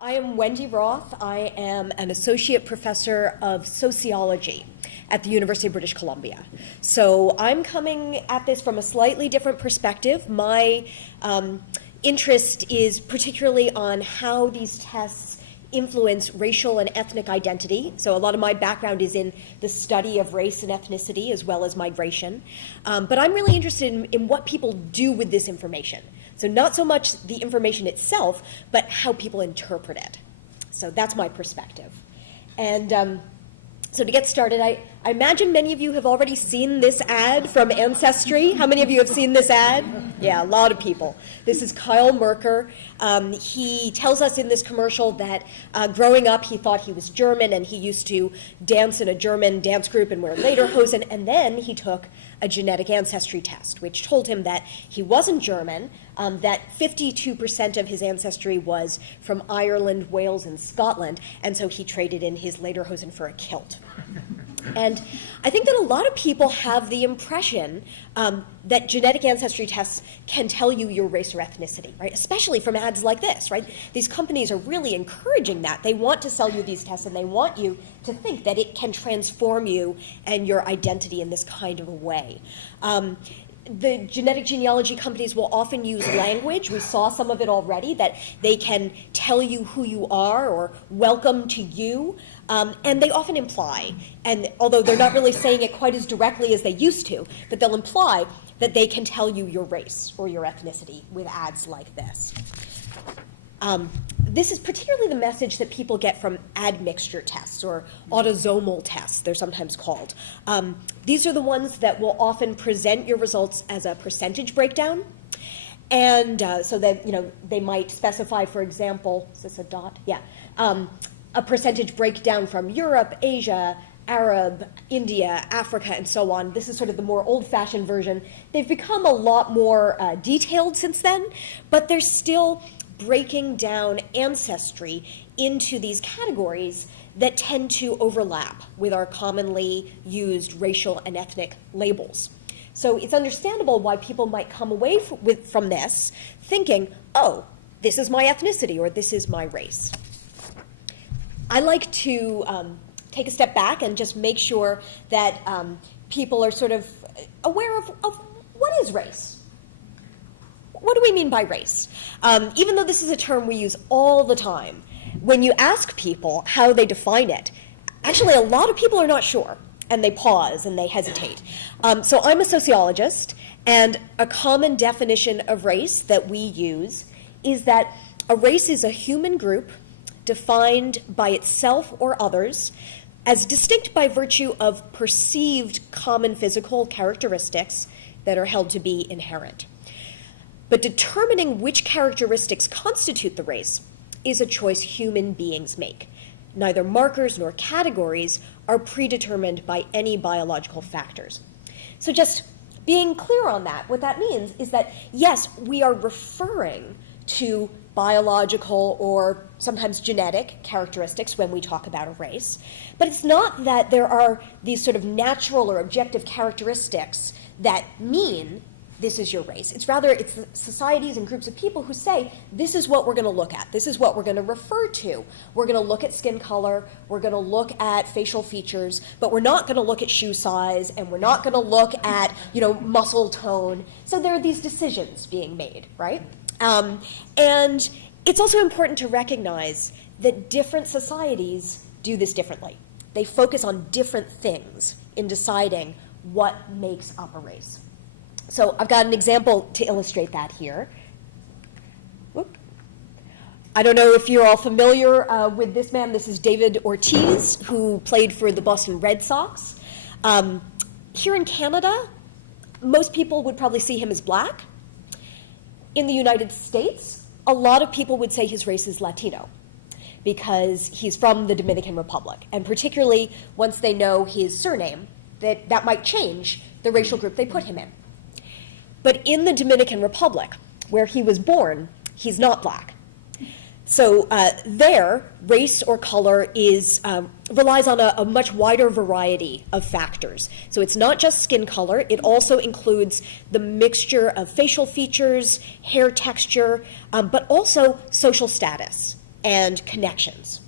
I am Wendy Roth. I am an associate professor of sociology at the University of British Columbia. So I'm coming at this from a slightly different perspective. My interest is particularly on how these tests influence racial and ethnic identity. So a lot of my background is in the study of race and ethnicity as well as migration. But I'm really interested in what people do with this information. So not so much the information itself, but how people interpret it. So that's my perspective. And so to get started, I imagine many of you have already seen this ad from Ancestry. How many of you have seen this ad? Yeah, a lot of people. This is Kyle Merker. He tells us in this commercial that growing up he thought he was German, and he used to dance in a German dance group and wear lederhosen, and then he took a genetic ancestry test, which told him that he wasn't German, that 52% of his ancestry was from Ireland, Wales, and Scotland, and so he traded in his lederhosen for a kilt. And I think that a lot of people have the impression that genetic ancestry tests can tell you your race or ethnicity, right? Especially from ads like this, right? These companies are really encouraging that. They want to sell you these tests, and they want you to think that it can transform you and your identity in this kind of a way. The genetic genealogy companies will often use language. We saw some of it already, that they can tell you who you are or welcome to you, and they often imply, and although they're not really saying it quite as directly as they used to, but they'll imply that they can tell you your race or your ethnicity with ads like this. This is particularly the message that people get from admixture tests, or autosomal tests, they're sometimes called. These are the ones that will often present your results as a percentage breakdown. And so that, they might specify, for example, is this a dot? Yeah. A percentage breakdown from Europe, Asia, Arab, India, Africa, and so on. This is sort of the more old-fashioned version. They've become a lot more detailed since then, but they're still breaking down ancestry into these categories that tend to overlap with our commonly used racial and ethnic labels. So it's understandable why people might come away from this thinking, oh, this is my ethnicity or this is my race. I like to take a step back and just make sure that people are sort of aware of what is race. What do we mean by race? Even though this is a term we use all the time, when you ask people how they define it, actually a lot of people are not sure, and they pause and they hesitate. So I'm a sociologist, and a common definition of race that we use is that a race is a human group defined by itself or others as distinct by virtue of perceived common physical characteristics that are held to be inherent. But determining which characteristics constitute the race is a choice human beings make. Neither markers nor categories are predetermined by any biological factors. So just being clear on that, what that means is that, yes, we are referring to biological or sometimes genetic characteristics when we talk about a race, but it's not that there are these sort of natural or objective characteristics that mean this is your race. It's rather, it's societies and groups of people who say, this is what we're going to look at. This is what we're going to refer to. We're going to look at skin color. We're going to look at facial features, but we're not going to look at shoe size, and we're not going to look at, muscle tone. So there are these decisions being made, right? And it's also important to recognize that different societies do this differently. They focus on different things in deciding what makes up a race. So I've got an example to illustrate that here. Whoop. I don't know if you're all familiar with this man. This is David Ortiz, who played for the Boston Red Sox. Here in Canada, most people would probably see him as black. In the United States, a lot of people would say his race is Latino because he's from the Dominican Republic. And particularly once they know his surname, that might change the racial group they put him in. But in the Dominican Republic, where he was born, he's not black. So there, race or color relies on a much wider variety of factors. So it's not just skin color, it also includes the mixture of facial features, hair texture, but also social status. and connections.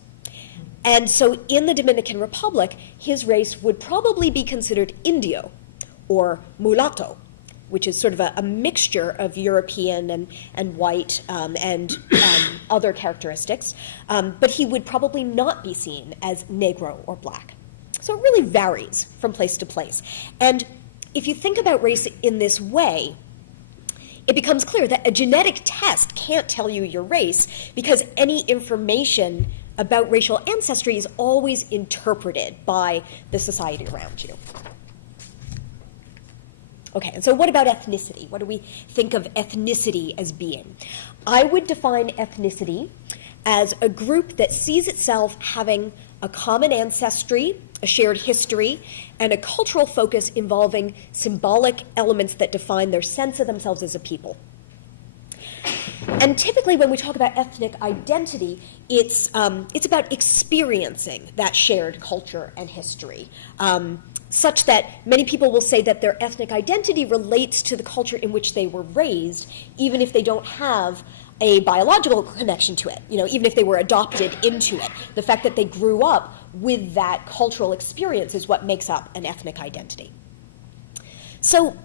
And so in the Dominican Republic, his race would probably be considered Indio or mulatto, which is sort of a mixture of European and white and other characteristics. But he would probably not be seen as Negro or black. So it really varies from place to place. And if you think about race in this way, it becomes clear that a genetic test can't tell you your race because any information about racial ancestry is always interpreted by the society around you. Okay, and so what about ethnicity? What do we think of ethnicity as being? I would define ethnicity as a group that sees itself having a common ancestry, a shared history, and a cultural focus involving symbolic elements that define their sense of themselves as a people. And typically when we talk about ethnic identity, it's about experiencing that shared culture and history, such that many people will say that their ethnic identity relates to the culture in which they were raised, even if they don't have a biological connection to it, even if they were adopted into it. The fact that they grew up with that cultural experience is what makes up an ethnic identity. So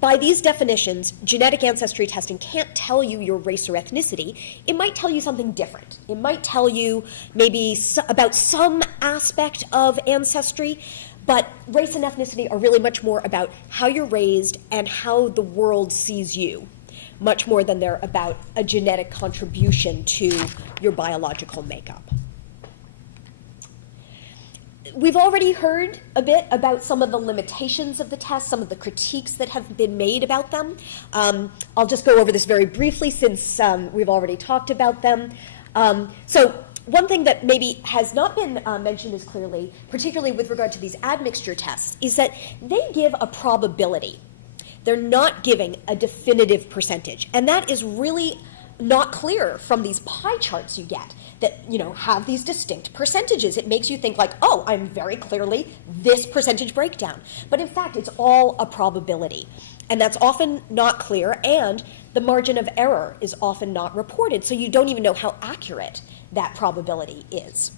by these definitions, genetic ancestry testing can't tell you your race or ethnicity. It might tell you something different. It might tell you maybe about some aspect of ancestry, but race and ethnicity are really much more about how you're raised and how the world sees you, much more than they're about a genetic contribution to your biological makeup. We've already heard a bit about some of the limitations of the test, some of the critiques that have been made about them. I'll just go over this very briefly since we've already talked about them. So one thing that maybe has not been mentioned as clearly, particularly with regard to these admixture tests, is that they give a probability. They're not giving a definitive percentage. And that is really not clear from these pie charts you get that, have these distinct percentages. It makes you think like, oh, I'm very clearly this percentage breakdown. But in fact, it's all a probability. And that's often not clear, and the margin of error is often not reported, so you don't even know how accurate that probability is.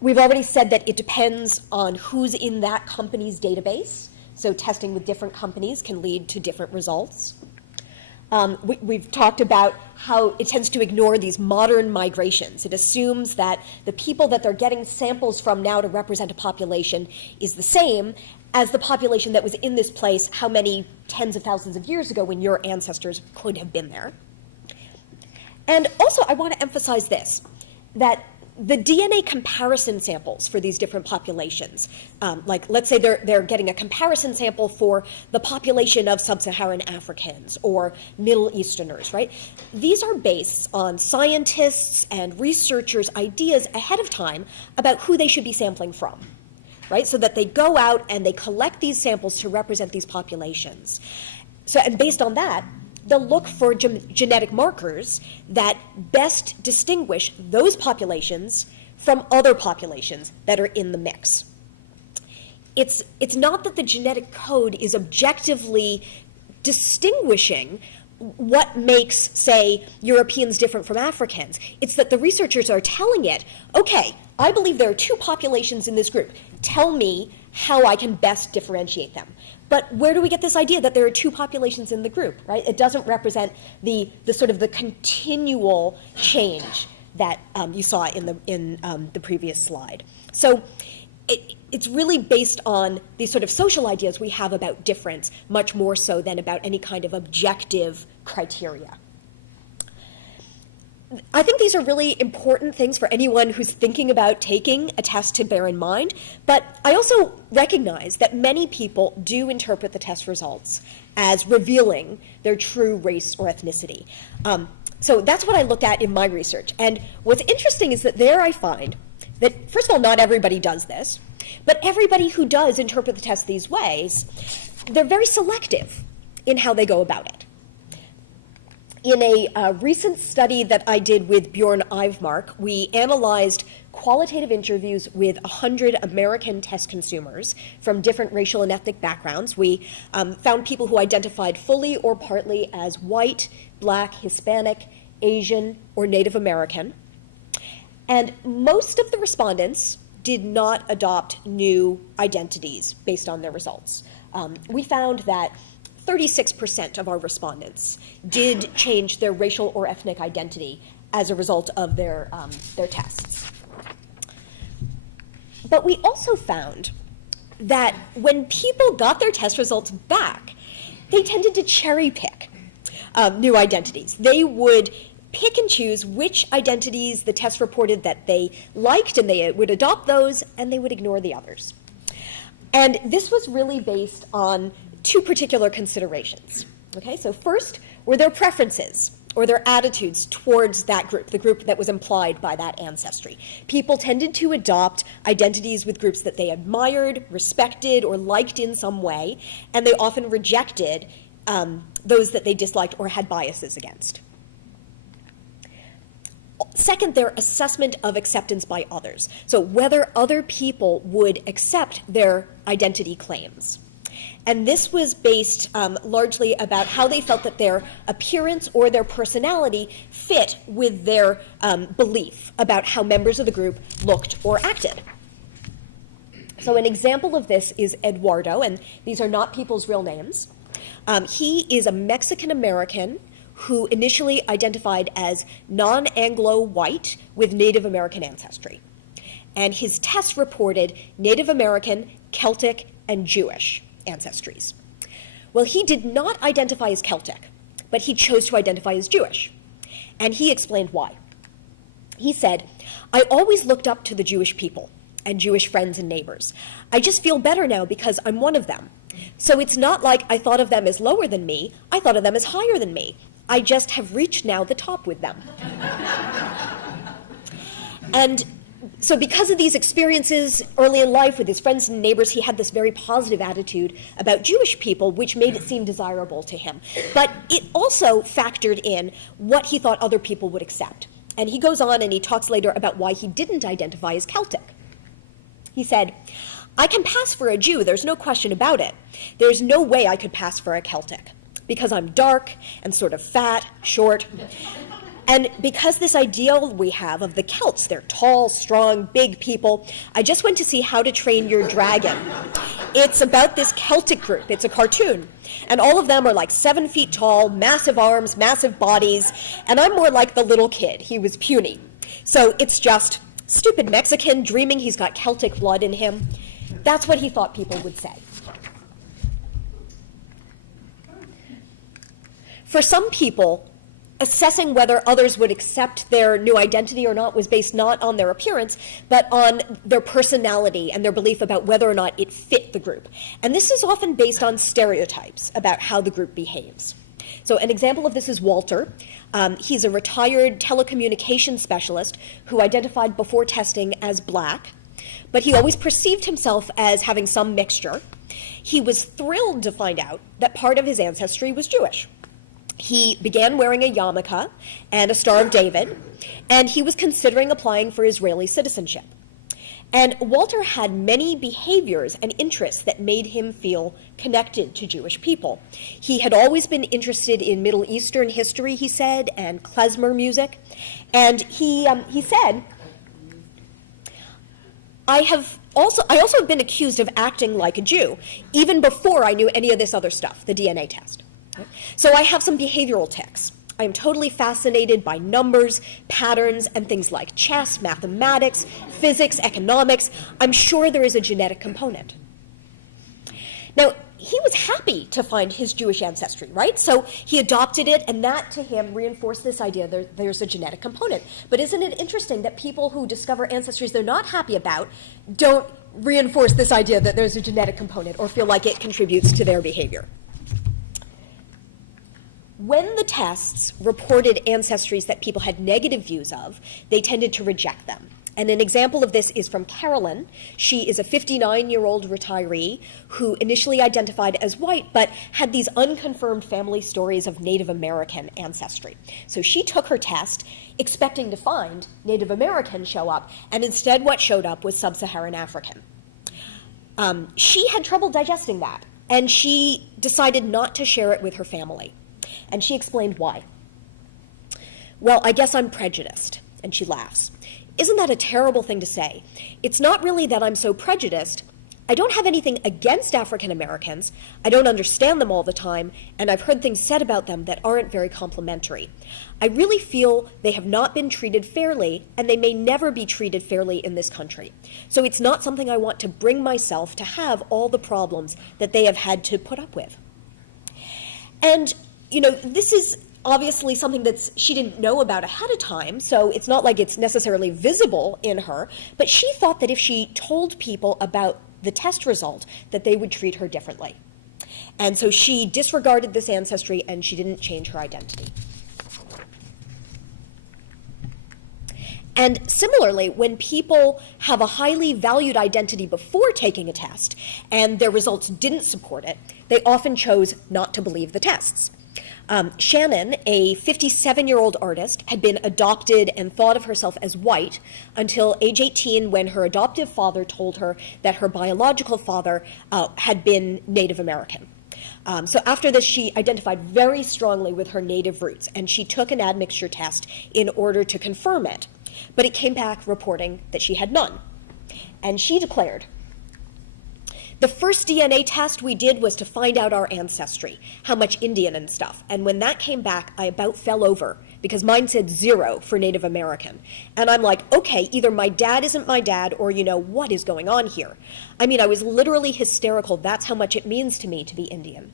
We've already said that it depends on who's in that company's database. So testing with different companies can lead to different results. We've talked about how it tends to ignore these modern migrations. It assumes that the people that they're getting samples from now to represent a population is the same as the population that was in this place how many tens of thousands of years ago when your ancestors could have been there. And also I want to emphasize this, that the DNA comparison samples for these different populations, like let's say they're getting a comparison sample for the population of sub-Saharan Africans or Middle Easterners, right? These are based on scientists and researchers' ideas ahead of time about who they should be sampling from, right? So that they go out and they collect these samples to represent these populations. So, and based on that, they'll look for genetic markers that best distinguish those populations from other populations that are in the mix. It's not that the genetic code is objectively distinguishing what makes, say, Europeans different from Africans. It's that the researchers are telling it, okay, I believe there are two populations in this group. Tell me how I can best differentiate them. But where do we get this idea that there are two populations in the group, right? It doesn't represent the sort of the continual change that you saw in the previous slide. So it's really based on these sort of social ideas we have about difference, much more so than about any kind of objective criteria. I think these are really important things for anyone who's thinking about taking a test to bear in mind, but I also recognize that many people do interpret the test results as revealing their true race or ethnicity. So that's what I looked at in my research. And what's interesting is that there I find that, first of all, not everybody does this, but everybody who does interpret the test these ways, they're very selective in how they go about it. In a recent study that I did with Bjorn Ivemark, we analyzed qualitative interviews with 100 American test consumers from different racial and ethnic backgrounds. We found people who identified fully or partly as white, black, Hispanic, Asian, or Native American. And most of the respondents did not adopt new identities based on their results. We found that 36% of our respondents did change their racial or ethnic identity as a result of their tests. But we also found that when people got their test results back, they tended to cherry pick new identities. They would pick and choose which identities the test reported that they liked, and they would adopt those, and they would ignore the others. And this was really based on two particular considerations. Okay, so first were their preferences or their attitudes towards that group, the group that was implied by that ancestry. People tended to adopt identities with groups that they admired, respected, or liked in some way, and they often rejected those that they disliked or had biases against. Second, their assessment of acceptance by others. So whether other people would accept their identity claims. And this was based largely about how they felt that their appearance or their personality fit with their belief about how members of the group looked or acted. So an example of this is Eduardo, and these are not people's real names. He is a Mexican-American who initially identified as non-Anglo-white with Native American ancestry. And his test reported Native American, Celtic, and Jewish ancestries. Well, he did not identify as Celtic, but he chose to identify as Jewish. And he explained why. He said, "I always looked up to the Jewish people and Jewish friends and neighbors. I just feel better now because I'm one of them. So it's not like I thought of them as lower than me, I thought of them as higher than me. I just have reached now the top with them." And so because of these experiences early in life with his friends and neighbors, he had this very positive attitude about Jewish people, which made it seem desirable to him. But it also factored in what he thought other people would accept. And he goes on and he talks later about why he didn't identify as Celtic. He said, "I can pass for a Jew, there's no question about it. There's no way I could pass for a Celtic, because I'm dark and sort of fat, short. And because this ideal we have of the Celts, they're tall, strong, big people, I just went to see How to Train Your Dragon. It's about this Celtic group. It's a cartoon. And all of them are like 7 feet tall, massive arms, massive bodies, and I'm more like the little kid. He was puny. So it's just stupid Mexican dreaming he's got Celtic blood in him." That's what he thought people would say. For some people, assessing whether others would accept their new identity or not was based not on their appearance, but on their personality and their belief about whether or not it fit the group. And this is often based on stereotypes about how the group behaves. So an example of this is Walter. He's a retired telecommunications specialist who identified before testing as Black, but he always perceived himself as having some mixture. He was thrilled to find out that part of his ancestry was Jewish. He began wearing a yarmulke and a Star of David, and he was considering applying for Israeli citizenship. And Walter had many behaviors and interests that made him feel connected to Jewish people. He had always been interested in Middle Eastern history, he said, and klezmer music. And he said, I also have been accused of acting like a Jew, even before I knew any of this other stuff, the DNA test. So I have some behavioral tics. I am totally fascinated by numbers, patterns, and things like chess, mathematics, physics, economics. I'm sure there is a genetic component. Now, he was happy to find his Jewish ancestry, right? So he adopted it, and that to him reinforced this idea that there's a genetic component. But isn't it interesting that people who discover ancestries they're not happy about don't reinforce this idea that there's a genetic component or feel like it contributes to their behavior? When the tests reported ancestries that people had negative views of, they tended to reject them. And an example of this is from Carolyn. She is a 59-year-old retiree who initially identified as white, but had these unconfirmed family stories of Native American ancestry. So she took her test, expecting to find Native American show up, and instead what showed up was Sub-Saharan African. She had trouble digesting that, and she decided not to share it with her family. And she explained why. "Well, I guess I'm prejudiced." And she laughs. Isn't that a terrible thing to say? It's not really that I'm so prejudiced. I don't have anything against African Americans. I don't understand them all the time, and I've heard things said about them that aren't very complimentary. I really feel they have not been treated fairly, and they may never be treated fairly in this country. So it's not something I want to bring myself to have all the problems that they have had to put up with. And, this is obviously something that she didn't know about ahead of time, so it's not like it's necessarily visible in her, but she thought that if she told people about the test result, that they would treat her differently. And so she disregarded this ancestry and she didn't change her identity. And similarly, when people have a highly valued identity before taking a test and their results didn't support it, they often chose not to believe the tests. Shannon, a 57-year-old artist, had been adopted and thought of herself as white until age 18, when her adoptive father told her that her biological father had been Native American. So after this, she identified very strongly with her Native roots, and she took an admixture test in order to confirm it. But it came back reporting that she had none. And she declared, "The first DNA test we did was to find out our ancestry, how much Indian and stuff. And when that came back, I about fell over because mine said 0 for Native American. And I'm like, okay, either my dad isn't my dad or, what is going on here? I mean, I was literally hysterical. That's how much it means to me to be Indian."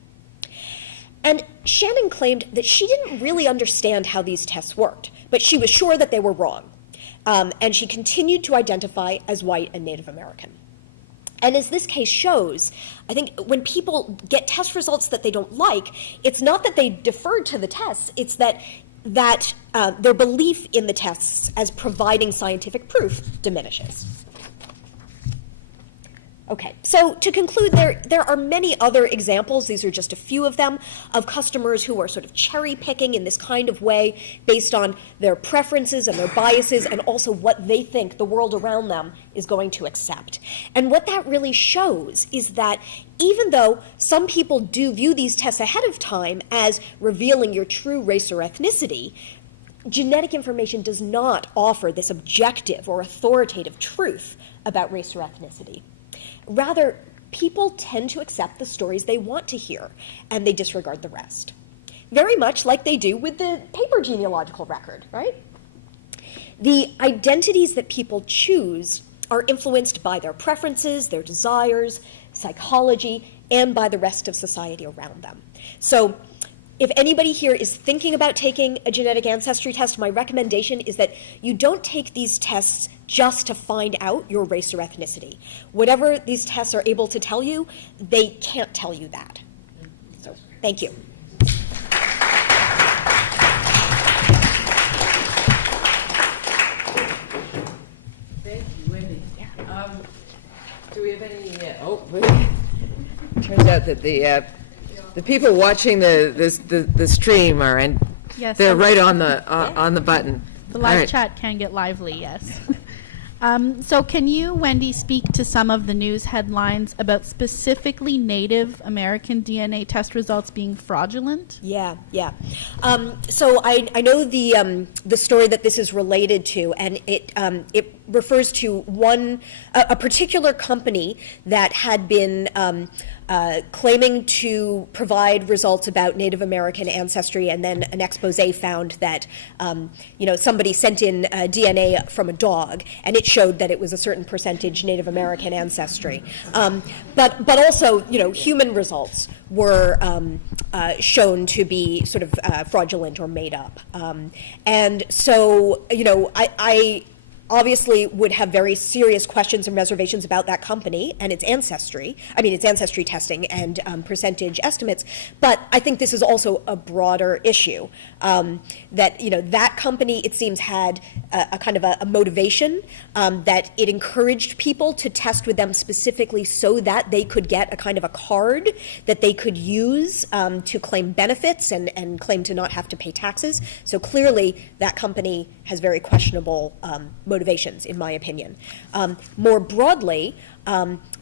And Shannon claimed that she didn't really understand how these tests worked, but she was sure that they were wrong. And she continued to identify as white and Native American. And as this case shows, I think when people get test results that they don't like, it's not that they deferred to the tests, it's that their belief in the tests as providing scientific proof diminishes. Okay, so to conclude, there are many other examples, these are just a few of them, of customers who are sort of cherry picking in this kind of way based on their preferences and their biases and also what they think the world around them is going to accept. And what that really shows is that even though some people do view these tests ahead of time as revealing your true race or ethnicity, genetic information does not offer this objective or authoritative truth about race or ethnicity. Rather, people tend to accept the stories they want to hear, and they disregard the rest. Very much like they do with the paper genealogical record, right? The identities that people choose are influenced by their preferences, their desires, psychology, and by the rest of society around them. So if anybody here is thinking about taking a genetic ancestry test, my recommendation is that you don't take these tests just to find out your race or ethnicity. Whatever these tests are able to tell you, they can't tell you that. So, thank you. Thank you, Wendy. Yeah. Do we have any? Turns out that the people watching the stream are, and yes, they're right on the button. The live chat can get lively, yes. So can you, Wendy, speak to some of the news headlines about specifically Native American DNA test results being fraudulent? Yeah. So I know the story that this is related to, and it refers to a particular company that had been claiming to provide results about Native American ancestry, and then an expose found that somebody sent in DNA from a dog, and it showed that it was a certain percentage Native American ancestry. But also, human results were shown to be sort of fraudulent or made up. And so, I obviously would have very serious questions and reservations about that company and its ancestry testing and percentage estimates. But I think this is also a broader issue, that that company, it seems, had a kind of a motivation, that it encouraged people to test with them specifically so that they could get a kind of a card that they could use to claim benefits and claim to not have to pay taxes. So clearly that company has very questionable motivations, in my opinion. More broadly,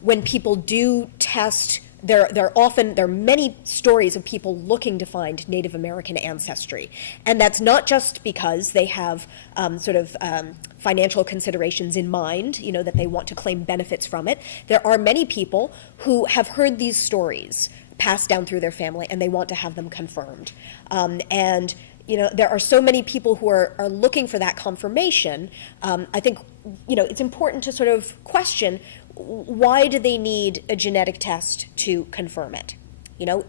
when people do test there are many stories of people looking to find Native American ancestry. And that's not just because they have financial considerations in mind, that they want to claim benefits from it. There are many people who have heard these stories passed down through their family, and they want to have them confirmed. And there are so many people who are looking for that confirmation. I think, it's important to sort of question, why do they need a genetic test to confirm it?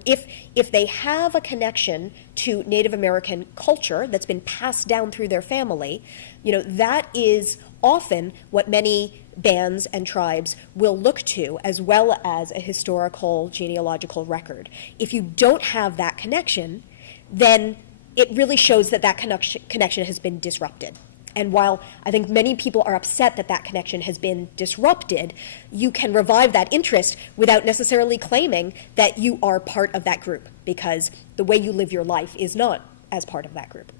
If they have a connection to Native American culture that's been passed down through their family, that is often what many bands and tribes will look to, as well as a historical genealogical record. If you don't have that connection, then it really shows that connection has been disrupted. And while I think many people are upset that connection has been disrupted, you can revive that interest without necessarily claiming that you are part of that group, because the way you live your life is not as part of that group.